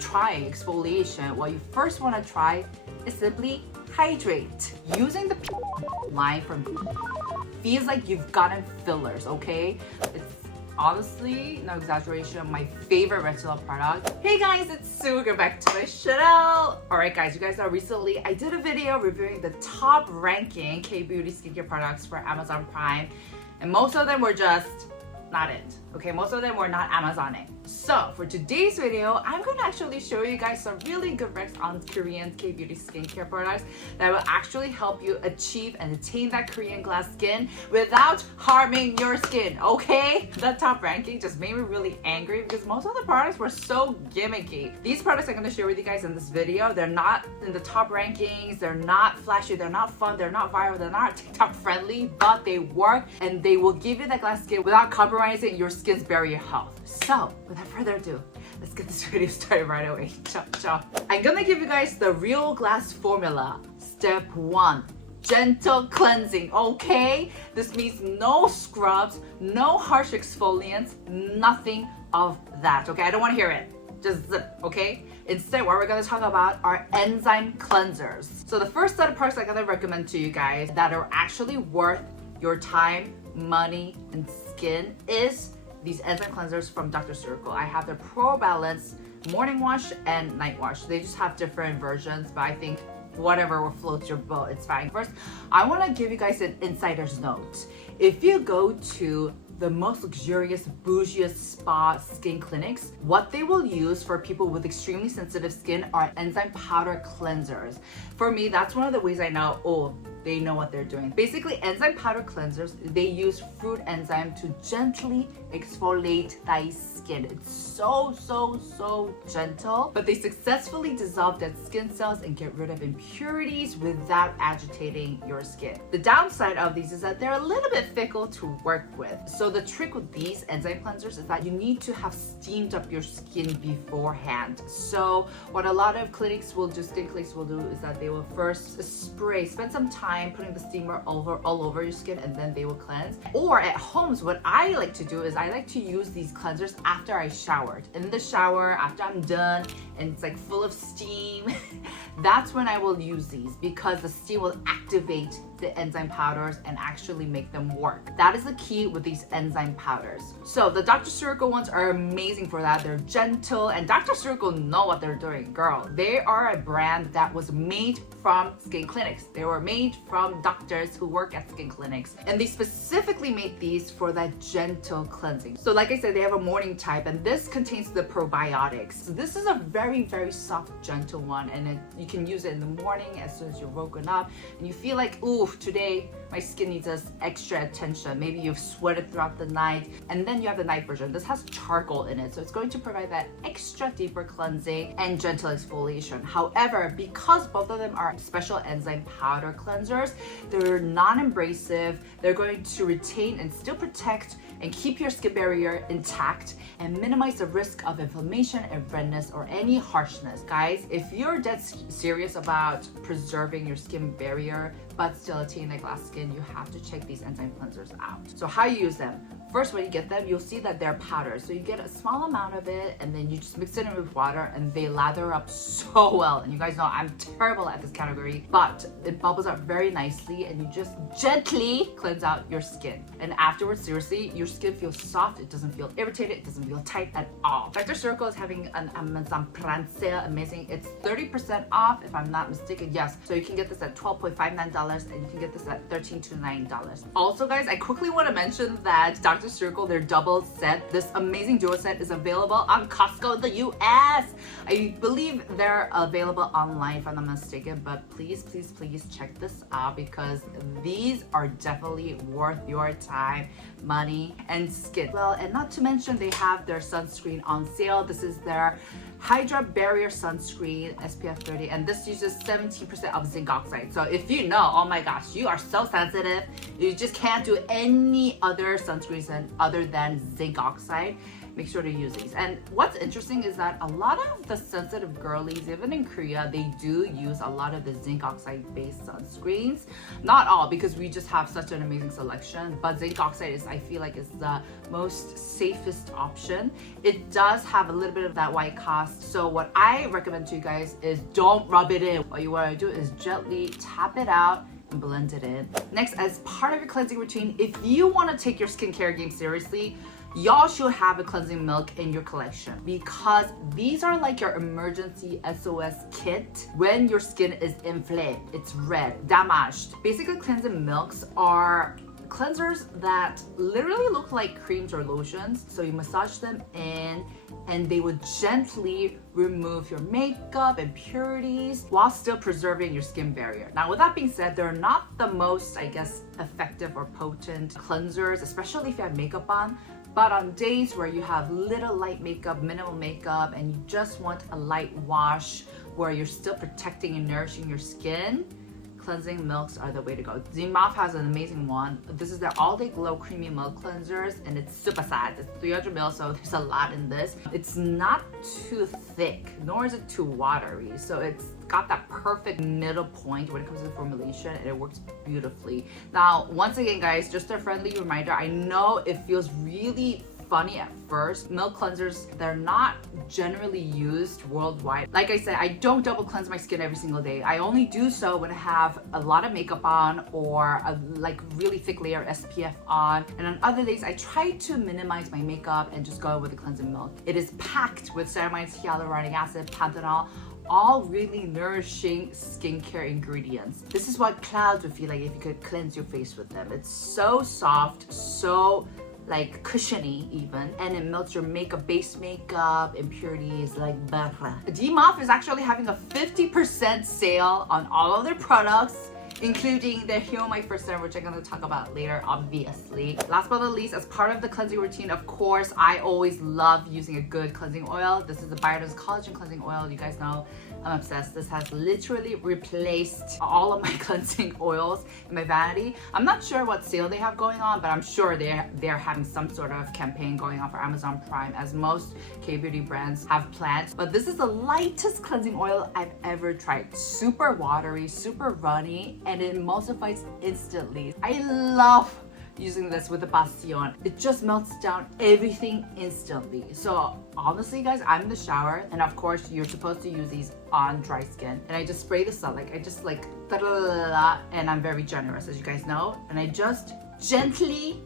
trying exfoliation, what you first want to try is simply hydrate. Using the line from feels like you've gotten fillers, okay? It's honestly, no exaggeration, my favorite retinol product. Hey guys, it's Sue. Welcome back to my channel. Alright guys, you guys know recently I did a video reviewing the top ranking K-beauty skincare products for Amazon Prime, and most of them were just not it. Okay, most of them were not Amazoning. So for today's video, I'm going to actually show you guys some really good recs on Korean K-beauty skincare products that will actually help you achieve and attain that Korean glass skin without harming your skin, okay? The top ranking just made me really angry because most of the products were so gimmicky. These products I'm going to share with you guys in this video, they're not in the top rankings, they're not flashy, they're not fun, they're not viral, they're not TikTok friendly, but they work and they will give you that glass skin without compromising your skin's barrier health. So without further ado, let's get this video started right away. I'm gonna give you guys the real glass formula. Step 1, gentle cleansing, okay? This means no scrubs, no harsh exfoliants, nothing of that, okay? I don't want to hear it. Just zip, okay? Instead, what we're gonna talk about are enzyme cleansers. So the first set of products I'm gonna recommend to you guys that are actually worth your time, money, and skin is these enzyme cleansers from Dr. Ceuracle. I have their Pro Balance morning wash and night wash. They just have different versions, but I think whatever floats your boat, it's fine. First, I want to give you guys an insider's note. If you go to the most luxurious, bougiest spa skin clinics, what they will use for people with extremely sensitive skin are enzyme powder cleansers. For me, that's one of the ways I know, oh, they know what they're doing. Basically, enzyme powder cleansers, they use fruit enzyme to gently exfoliate thy skin. It's so gentle, but they successfully dissolve dead skin cells and get rid of impurities without agitating your skin. The downside of these is that they're a little bit fickle to work with. So the trick with these enzyme cleansers is that you need to have steamed up your skin beforehand. So what a lot of clinics will do, skin clinics will do, is that they will first spend some time putting the steamer all over your skin, and then they will cleanse. Or at homes, what I like to do is I like to use these cleansers after I showered. In the shower, after I'm done, and it's like full of steam, that's when I will use these because the steam will activate the enzyme powders and actually make them work. That is the key with these enzyme powders. So the Dr. Ceuracle ones are amazing for that. They're gentle, and Dr. Ceuracle know what they're doing, girl. They are a brand that was made from skin clinics. They were made from doctors who work at skin clinics, and they specifically made these for that gentle cleansing. So like I said, they have a morning type, and this contains the probiotics. So this is a very soft, gentle one, and you can use it in the morning as soon as you're woken up and you feel like, ooh, today my skin needs us extra attention. Maybe you've sweated throughout the night, and then you have the night version. This has charcoal in it, so it's going to provide that extra deeper cleansing and gentle exfoliation. However, because both of them are special enzyme powder cleansers, they're non-abrasive. They're going to retain and still protect and keep your skin barrier intact and minimize the risk of inflammation and redness or any harshness. Guys, if you're dead serious about preserving your skin barrier but still attaining that glass skin, you have to check these enzyme cleansers out. So how you use them? First, when you get them, you'll see that they're powders. So you get a small amount of it, and then you just mix it in with water, and they lather up so well. And you guys know I'm terrible at this category, but it bubbles up very nicely, and you just gently cleanse out your skin. And afterwards, seriously, your skin feels soft. It doesn't feel irritated. It doesn't feel tight at all. Dr. Ceuracle is having an Amazon Prime sale. Amazing. It's 30% off, if I'm not mistaken. Yes. So you can get this at $12.59, and you can get this at $13.29. Also, guys, I quickly want to mention that Dr. Ceuracle, their double set, this amazing duo set, is available on Costco in the US. I believe they're available online if I'm not mistaken, but please check this out because these are definitely worth your time, money, and skin. Well, and not to mention they have their sunscreen on sale. This is their Hydra Barrier Sunscreen SPF 30, and this uses 17% of zinc oxide. So if you know, oh my gosh, you are so sensitive, you just can't do any other sunscreens other than zinc oxide, make sure to use these. And what's interesting is that a lot of the sensitive girlies, even in Korea, they do use a lot of the zinc oxide based sunscreens. Not all, because we just have such an amazing selection, but zinc oxide is, I feel like, is the most safest option. It does have a little bit of that white cast, so what I recommend to you guys is don't rub it in. What you want to do is gently tap it out and blend it in. Next, as part of your cleansing routine, if you want to take your skincare game seriously, y'all should have a cleansing milk in your collection, because these are like your emergency SOS kit when your skin is inflamed, it's red, damaged. Basically, cleansing milks are cleansers that literally look like creams or lotions. So you massage them in and they would gently remove your makeup, impurities, while still preserving your skin barrier. Now, with that being said, they're not the most, I guess, effective or potent cleansers, especially if you have makeup on. But on days where you have little light makeup, minimal makeup, and you just want a light wash where you're still protecting and nourishing your skin, cleansing milks are the way to go. Zimaf has an amazing one. This is their All Day Glow Creamy Milk Cleansers, and it's super sad. It's 300 ml, so there's a lot in this. It's not too thick, nor is it too watery. So it's got that perfect middle point when it comes to the formulation, and it works beautifully. Now, once again, guys, just a friendly reminder, I know it feels really funny at first. Milk cleansers, they're not generally used worldwide. Like I said, I don't double cleanse my skin every single day. I only do so when I have a lot of makeup on or a like really thick layer SPF on. And on other days, I try to minimize my makeup and just go with the cleansing milk. It is packed with ceramides, hyaluronic acid, Panthenol, all really nourishing skincare ingredients. This is what clouds would feel like if you could cleanse your face with them. It's so soft, so like cushiony even, and it melts your makeup, base makeup, impurities like barra. DMOF is actually having a 50% sale on all of their products, including their Heal My First Serum, which I'm going to talk about later, obviously. Last but not least, as part of the cleansing routine, of course, I always love using a good cleansing oil. This is the Bioder's Collagen Cleansing Oil. You guys know I'm obsessed. This has literally replaced all of my cleansing oils in my vanity. I'm not sure what sale they have going on, but I'm sure they're having some sort of campaign going on for Amazon Prime, as most K-beauty brands have planned. But this is the lightest cleansing oil I've ever tried. Super watery, super runny, and it emulsifies instantly. I love using this with the Bastion. It just melts down everything instantly. So honestly, guys, I'm in the shower, and of course you're supposed to use these on dry skin, and I just spray this out, like I just like and I'm very generous, as you guys know, and I just gently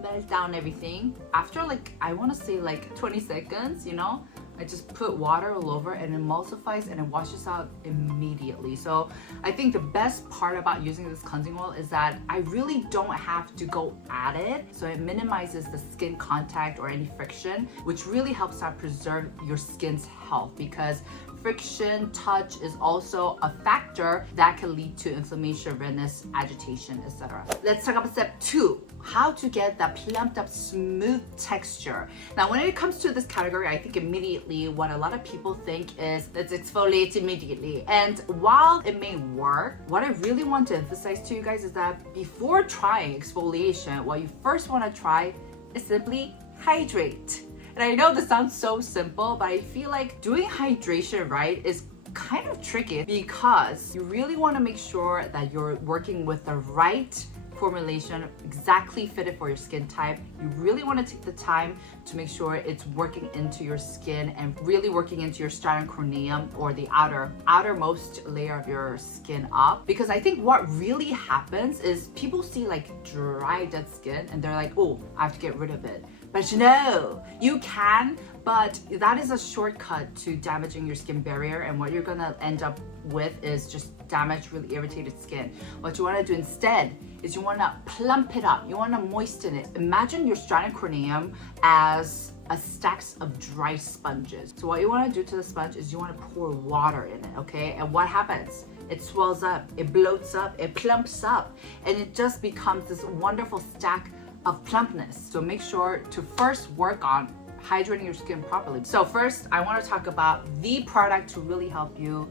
melt down everything. After like, I want to say like 20 seconds, you know, I just put water all over and it emulsifies and it washes out immediately. So I think the best part about using this cleansing oil is that I really don't have to go at it. So it minimizes the skin contact or any friction, which really helps out preserve your skin's health, because friction, touch is also a factor that can lead to inflammation, redness, agitation, etc. Let's talk about step 2, how to get that plumped up smooth texture. Now, when it comes to this category, I think immediately what a lot of people think is let's exfoliate immediately. And while it may work, what I really want to emphasize to you guys is that before trying exfoliation, what you first want to try is simply hydrate. And I know this sounds so simple, but I feel like doing hydration right is kind of tricky, because you really want to make sure that you're working with the right formulation exactly fitted for your skin type. You really want to take the time to make sure it's working into your skin and really working into your stratum corneum, or the outermost layer of your skin up. Because I think what really happens is people see like dry, dead skin and they're like, oh, I have to get rid of it. But no, you can, but that is a shortcut to damaging your skin barrier, and what you're gonna end up with is just damaged, really irritated skin. What you wanna do instead is you wanna plump it up, you wanna moisten it. Imagine your stratum corneum as a stacks of dry sponges. So what you wanna do to the sponge is you wanna pour water in it, okay? And what happens? It swells up, it bloats up, it plumps up, and it just becomes this wonderful stack of plumpness. So make sure to first work on hydrating your skin properly. So first, I want to talk about the product to really help you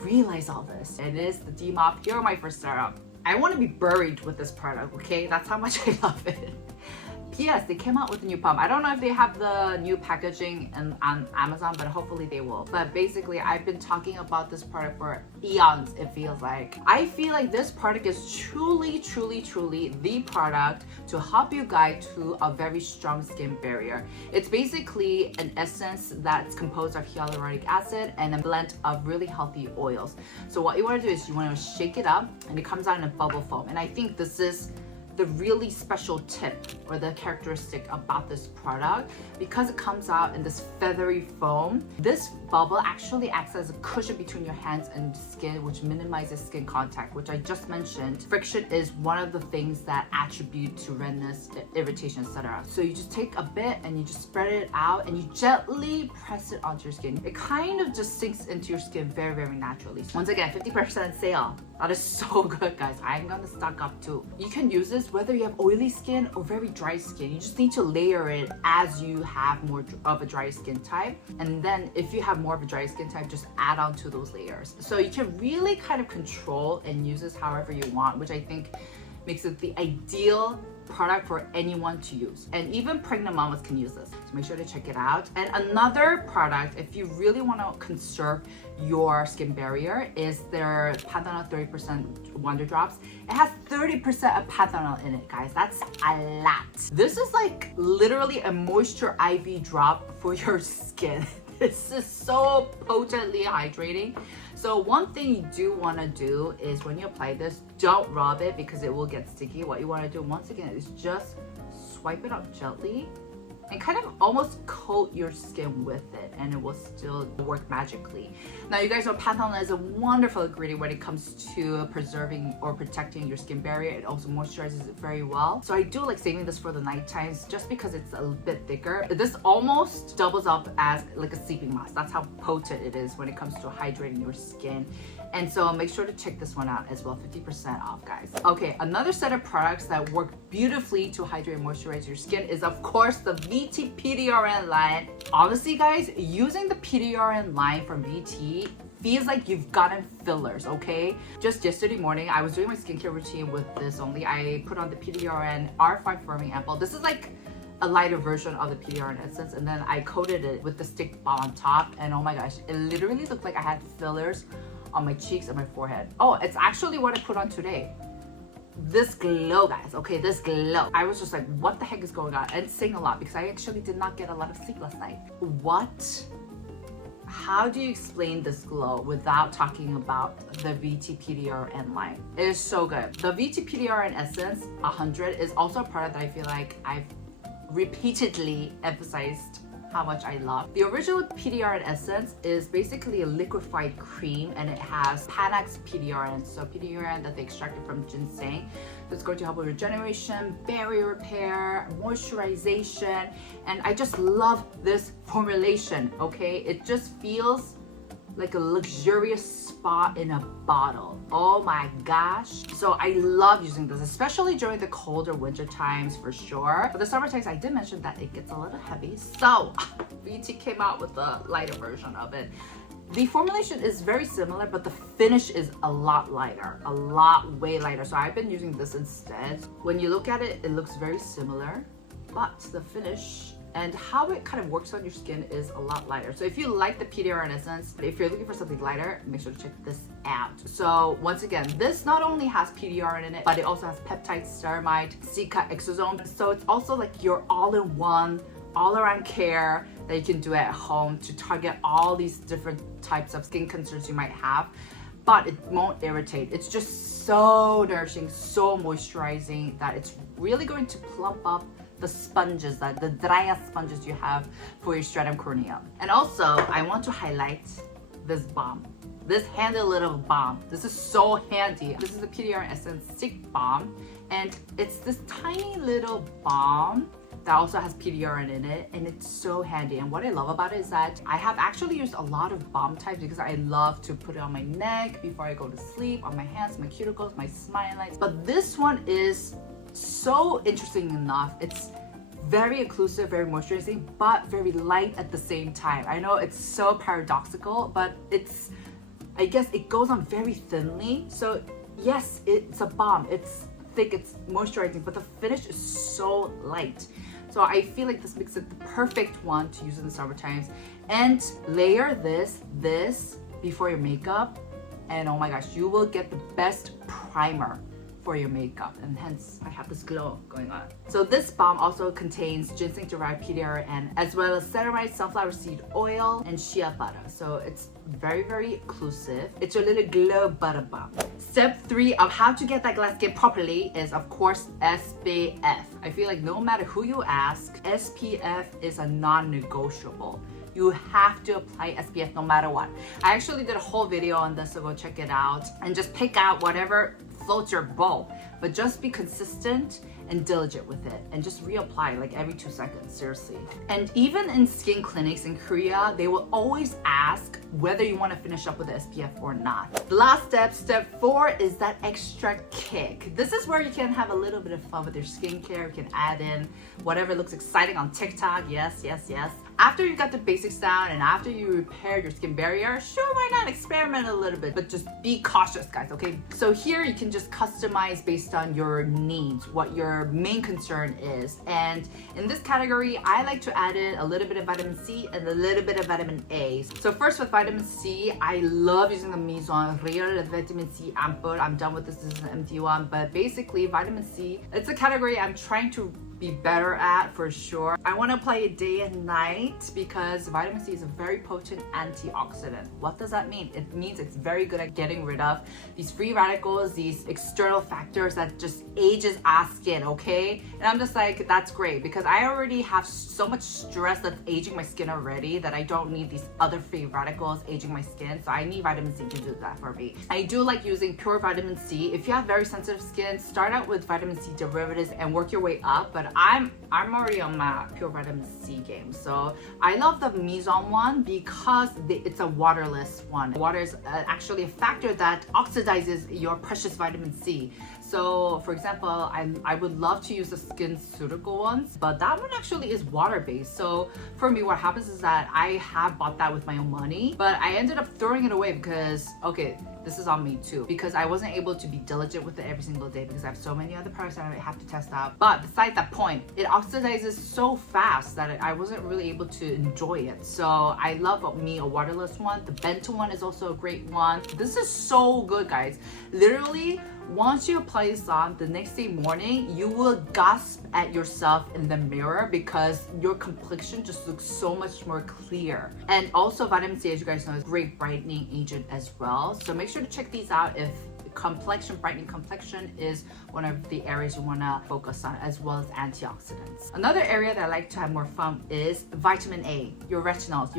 realize all this. It is the DMOP Heal My First Serum. I want to be buried with this product, okay? That's how much I love it. yes, they came out with a new balm. I don't know if they have the new packaging on Amazon, but hopefully they will. But basically, I've been talking about this product for eons, it feels like. I feel like this product is truly the product to help you guide to a very strong skin barrier. It's basically an essence that's composed of hyaluronic acid and a blend of really healthy oils. So what you want to do is you want to shake it up, and it comes out in a bubble foam. And I think this is the really special tip or the characteristic about this product, because it comes out in this feathery foam. This bubble actually acts as a cushion between your hands and skin, which minimizes skin contact, which I just mentioned. Friction is one of the things that attribute to redness, irritation, etc. So you just take a bit and you just spread it out and you gently press it onto your skin. It kind of just sinks into your skin very naturally. Once again, 50% sale. That is so good, guys. I'm gonna stock up too. You can use this whether you have oily skin or very dry skin. You just need to layer it as you have more of a dry skin type. And then if you have more of a dry skin type, just add on to those layers. So you can really kind of control and use this however you want, which I think makes it the ideal product for anyone to use. And even pregnant mamas can use this. So make sure to check it out. And another product, if you really want to conserve your skin barrier, is their Panthenol 30% Wonder Drops. It has 30% of Panthenol in it, guys. That's a lot. This is like literally a moisture IV drop for your skin. This is so potently hydrating. So one thing you do want to do is when you apply this, don't rub it because it will get sticky. What you want to do once again is just swipe it up gently and kind of almost coat your skin with it, and it will still work magically. Now you guys know Panthenol is a wonderful ingredient when it comes to preserving or protecting your skin barrier. It also moisturizes it very well. So I do like saving this for the night times just because it's a bit thicker. This almost doubles up as like a sleeping mask. That's how potent it is when it comes to hydrating your skin. And so make sure to check this one out as well, 50% off, guys. Okay, another set of products that work beautifully to hydrate and moisturize your skin is of course the VT PDRN line. Honestly, guys, using the PDRN line from VT feels like you've gotten fillers, okay? Just yesterday morning, I was doing my skincare routine with this only. I put on the PDRN R5 Firming Ampoule. This is like a lighter version of the PDRN Essence, and then I coated it with the stick balm on top, and oh my gosh, it literally looked like I had fillers on my cheeks and my forehead. Oh, it's actually what I put on today. This glow, guys, okay, this glow. I was just like, what the heck is going on? And saying a lot because I actually did not get a lot of sleep last night. What? How do you explain this glow without talking about the VT PDRN line? It is so good. The VT PDRN Essence 100 is also a product that I feel like I've repeatedly emphasized how much I love. The original PDRN Essence is basically a liquefied cream, and it has Panax PDRN, so PDRN that they extracted from ginseng. So it's going to help with regeneration, barrier repair, moisturization, and I just love this formulation, okay? It just feels like a luxurious spa in a bottle. Oh my gosh. So I love using this, especially during the colder winter times for sure. For the summer times, I did mention that it gets a little heavy. So VT came out with the lighter version of it. The formulation is very similar, but the finish is a lot lighter, way lighter. So I've been using this instead. When you look at it, it looks very similar, but the finish and how it kind of works on your skin is a lot lighter. So if you like the PDRN Essence, if you're looking for something lighter, make sure to check this out. So once again, this not only has PDRN in it, but it also has peptides, ceramide, cica, exosome. So it's also like your all-in-one, all-around care that you can do at home to target all these different types of skin concerns you might have. But it won't irritate. It's just so nourishing, so moisturizing that it's really going to plump up the sponges, the driest sponges you have for your stratum corneum. And also, I want to highlight this balm. This handy little balm. This is so handy. This is the PDRN Essence Stick Balm, and it's this tiny little balm that also has PDRN in it, and it's so handy. And what I love about it is that I have actually used a lot of balm types because I love to put it on my neck before I go to sleep, on my hands, my cuticles, my smile lines. But this one is so interesting enough. It's very inclusive, very moisturizing, but very light at the same time. I know it's so paradoxical, but I guess it goes on very thinly. So yes, it's a balm, it's thick, it's moisturizing, but the finish is so light. So I feel like this makes it the perfect one to use in the summer times. And layer this before your makeup, and oh my gosh, you will get the best primer for your makeup, and hence I have this glow going on. So this balm also contains ginseng-derived PDRN as well as ceramide sunflower seed oil and shea butter. So it's very, very exclusive. It's your little glow butter balm. Step 3 of how to get that glass skin properly is, of course, SPF. I feel like no matter who you ask, SPF is a non-negotiable. You have to apply SPF no matter what. I actually did a whole video on this, so go check it out and just pick out whatever floats your boat, but just be consistent and diligent with it, and just reapply like every 2 seconds, seriously. And even in skin clinics in Korea, they will always ask whether you want to finish up with the SPF or not. The last step, step 4, is that extra kick. This is where you can have a little bit of fun with your skincare. You can add in whatever looks exciting on TikTok. Yes, yes, yes. After you got the basics down and after you repaired your skin barrier, sure, why not experiment a little bit, but just be cautious, guys, okay? So here you can just customize based on your needs, what your main concern is. And in this category, I like to add in a little bit of vitamin C and a little bit of vitamin A. So first with vitamin C, I love using the Mizon Real Vitamin C Ampoule. I'm done with this. This is an empty one, but basically vitamin C, it's a category I'm trying to be better at for sure. I want to apply it day and night because vitamin C is a very potent antioxidant. What does that mean? It means it's very good at getting rid of these free radicals, these external factors that just ages our skin, okay? And I'm just like, that's great because I already have so much stress that's aging my skin already that I don't need these other free radicals aging my skin. So I need vitamin C to do that for me. I do like using pure vitamin C. If you have very sensitive skin, start out with vitamin C derivatives and work your way up. But I'm already on my pure vitamin C game. So I love the Mizon one because it's a waterless one. Water is actually a factor that oxidizes your precious vitamin C. So for example, I would love to use the Ceuracle ones, but that one actually is water-based. So for me, what happens is that I have bought that with my own money, but I ended up throwing it away because, okay, this is on me too, because I wasn't able to be diligent with it every single day because I have so many other products that I have to test out. But besides that point, it oxidizes so fast that I wasn't really able to enjoy it. So I love me a waterless one. The Benton one is also a great one. This is so good, guys. Literally, once you apply this on, the next day morning, you will gasp at yourself in the mirror because your complexion just looks so much more clear. And also vitamin C, as you guys know, is a great brightening agent as well. So make sure to check these out if brightening complexion is one of the areas you want to focus on, as well as antioxidants. Another area that I like to have more fun is vitamin A, your retinols.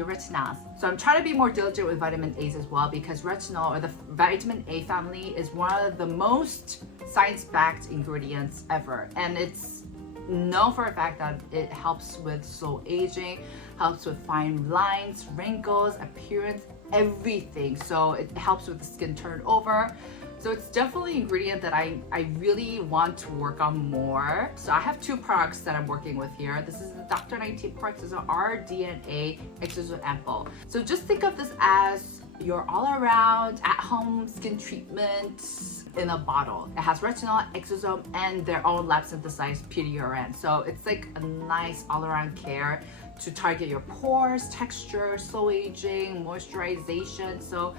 So I'm trying to be more diligent with vitamin A's as well because retinol, or the vitamin A family, is one of the most science-backed ingredients ever. And it's known for a fact that it helps with slow aging, helps with fine lines, wrinkles, appearance, everything. So it helps with the skin turnover. So it's definitely an ingredient that I really want to work on more. So I have 2 products that I'm working with here. This is the Dr.19 products. This is an ReDRN Exosome Ampoule. So just think of this as your all-around at-home skin treatment in a bottle. It has retinol, exosome, and their own lab-synthesized PDRN. So it's like a nice all-around care to target your pores, texture, slow aging, moisturization. So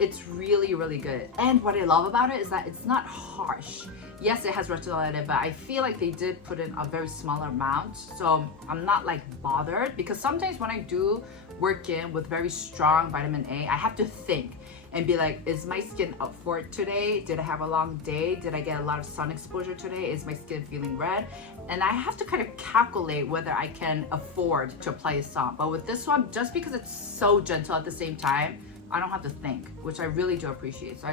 it's really, really good. And what I love about it is that it's not harsh. Yes, it has retinol in it, but I feel like they did put in a very small amount. So I'm not like bothered, because sometimes when I do work in with very strong vitamin A, I have to think and be like, is my skin up for it today? Did I have a long day? Did I get a lot of sun exposure today? Is my skin feeling red? And I have to kind of calculate whether I can afford to apply this on. But with this one, just because it's so gentle at the same time, I don't have to think, which I really do appreciate. So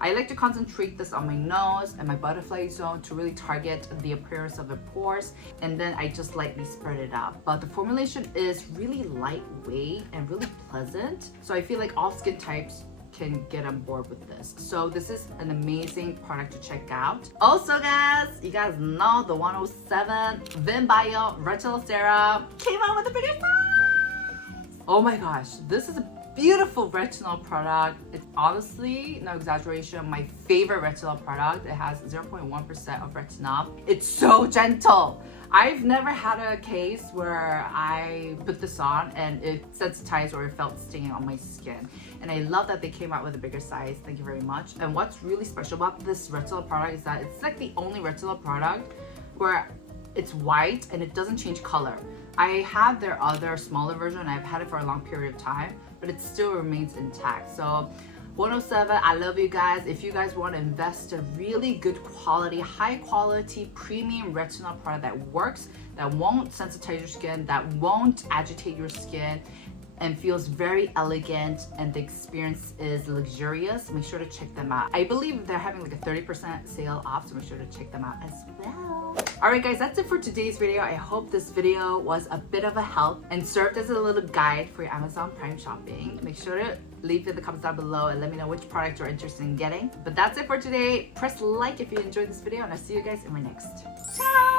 I like to concentrate this on my nose and my butterfly zone to really target the appearance of the pores, and then I just lightly spread it out. But the formulation is really lightweight and really pleasant, so I feel like all skin types can get on board with this. So this is an amazing product to check out. Also guys, you guys know the 107 Vim Bio Retinol Serum came out with a bigger size. Oh my gosh, this is a beautiful retinol product. It's honestly, no exaggeration, my favorite retinol product. It has 0.1% of retinol. It's so gentle. I've never had a case where I put this on and it sensitized or it felt stinging on my skin. And I love that they came out with a bigger size. Thank you very much. And what's really special about this retinol product is that it's like the only retinol product where it's white and it doesn't change color. I have their other smaller version. I've had it for a long period of time, but it still remains intact. So 107, I love you guys. If you guys want to invest a really good quality, high quality, premium retinol product that works, that won't sensitize your skin, that won't agitate your skin, and feels very elegant, and the experience is luxurious, make sure to check them out. I believe they're having like a 30% sale off, so make sure to check them out as well. Alright guys, that's it for today's video. I hope this video was a bit of a help and served as a little guide for your Amazon Prime shopping. Make sure to leave it in the comments down below and let me know which product you're interested in getting. But that's it for today. Press like if you enjoyed this video, and I'll see you guys in my next. Ciao!